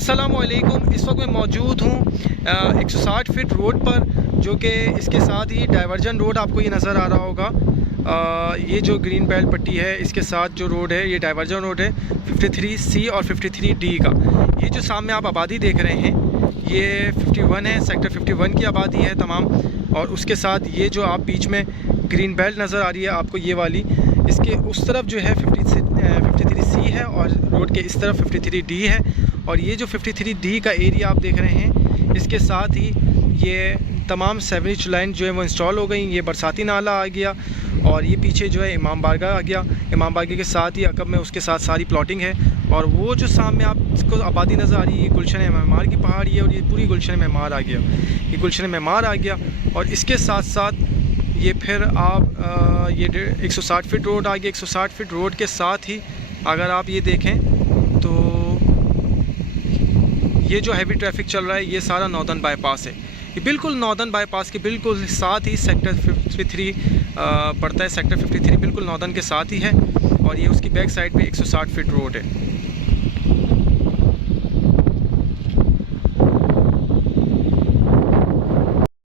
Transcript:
अस्सलामुअलैकुम। इस वक्त मैं मौजूद हूँ 160 फीट रोड पर, जो कि इसके साथ ही डाइवर्जन रोड आपको ये नज़र आ रहा होगा। ये जो ग्रीन बेल्ट पट्टी है इसके साथ जो रोड है ये डाइवर्जन रोड है 53C और 53D का। ये जो सामने आप आबादी देख रहे हैं ये 51 है, सेक्टर 51 की आबादी है तमाम। और उसके साथ ये जो आप बीच में ग्रीन बेल्ट नज़र आ रही है आपको ये वाली, इसके उस तरफ जो है 53C है और रोड के इस तरफ 53D है। और ये जो 53D का एरिया आप देख रहे हैं इसके साथ ही ये तमाम सेवरेज लाइन जो है वो इंस्टॉल हो गई। ये बरसाती नाला आ गया और ये पीछे जो है इमाम बारगाह आ गया। इमाम बारगाह के साथ ही अकब में उसके साथ सारी प्लॉटिंग है। और वो जो सामने आपको आबादी नज़र आ रही है ये गुलशन मेमार की पहाड़ी है और ये पूरी गुलशन मेमार आ गया, ये गुलशन मेमार आ गया। और इसके साथ साथ ये फिर आप ये 160 फीट रोड आ गया। 160 फीट रोड के साथ ही अगर आप ये देखें तो ये जो हैवी ट्रैफिक चल रहा है ये सारा नॉर्दर्न बाईपास है। ये बिल्कुल नॉर्दर्न बाईपास के बिल्कुल साथ ही सेक्टर 53 पड़ता है। सेक्टर 53 बिल्कुल नॉर्दर्न के साथ ही है और ये उसकी बैक साइड पे 160 फीट रोड है।